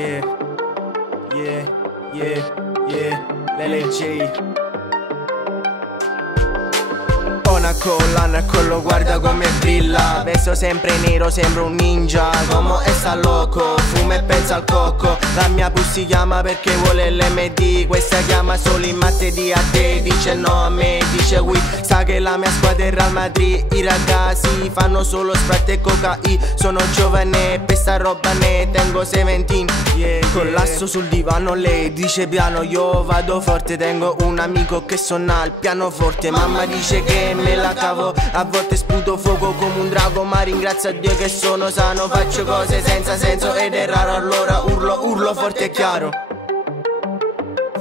Yeah, yeah, yeah, yeah, l'LG. Monaco, lo guarda come brilla. Vesto sempre nero, sembra un ninja. Come e sta loco, fuma e pensa al cocco. La mia pussy chiama perché vuole l'MD. Questa chiama solo il martedì a te. Dice no a me, dice oui. Sa che la mia squadra è Real Madrid. I ragazzi fanno solo Sprite e cocaina. Sono giovane, per sta roba ne tengo 17. Collasso sul divano, lei dice piano. Io vado forte, tengo un amico che suona al pianoforte. Mamma dice che me la cavo, a volte sputo fuoco come un drago, ma ringrazio a Dio che sono sano. Faccio cose senza senso ed è raro, allora urlo forte e chiaro.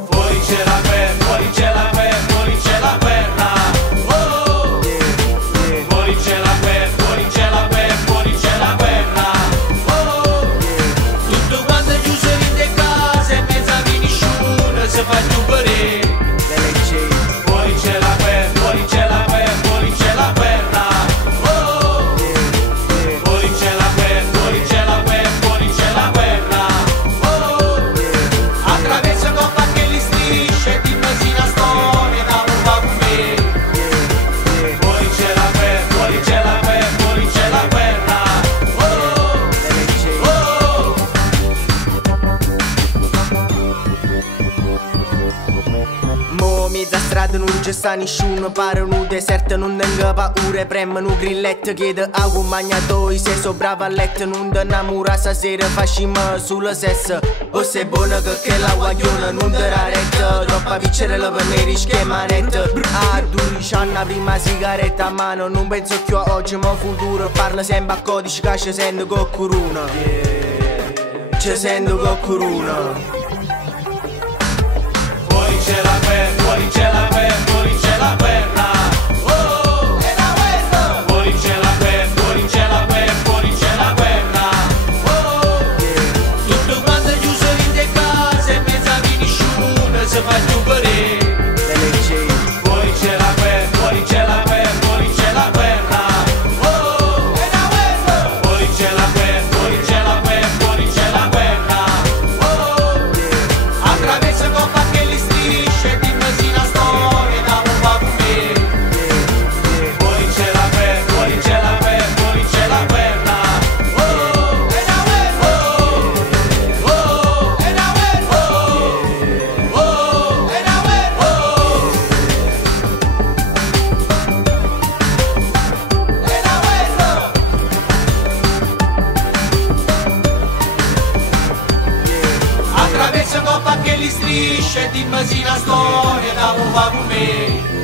Fuori c'è la guerra, fuori c'è la guerra, fuori c'è la guerra. Oh, fuori c'è la guerra, fuori c'è la guerra, fuori c'è la guerra. Oh, tutto quanto chiuso in te case, e mezza nessuno si fa più bere. Fuori c'è la guerra, fuori c'è la guerra, fuori c'è la guerra. Oh, fuori c'è la guerra, fuori c'è la guerra, fuori c'è la guerra. Oh, attraverso coppa che li strisce, dimmi sì la storia da un po' me. Fuori c'è la guerra, fuori c'è la guerra, fuori c'è la guerra. Mezza strada non c'è sta nessuno, pare un deserto, non tengo paura, premo un grilletto, chiedo a compagnato, se so bravo a letto, non ti innamora, stasera facciamo sul sesso, o sei buona che la guagliona, non ti raretta, troppa piccerella per me rischi manetta, a 12 anni prima sigaretta a mano, non penso più a oggi ma futuro, parlo sempre a codice che ci sento coccuruna, ci sento coccuruna. Fuori c'è la guerra, fuori c'è la guerra, fuori c'è la guerra. Oh, è la guerra. Fuori c'è la guerra, fuori c'è la guerra, fuori c'è la guerra. Oh, tutto quanto chiuso in te case, e mezza di nessuno si fa più bere. Fuori c'è la guerra, fuori c'è la guerra, fuori c'è la guerra. Oh, è la guerra. Fuori c'è la guerra, fuori c'è la guerra, fuori c'è la guerra. Oh, attraverso coppa che li strisce, dimmi sì la storia da un po' me. Fuori c'è la guerra, fuori c'è la guerra, fuori c'è la guerra. Oh, è la guerra. Oh, è la guerra. Oh, è la guerra. È la guerra. Attraverso coppa che li strisce, dimmi sì la storia da un po' me.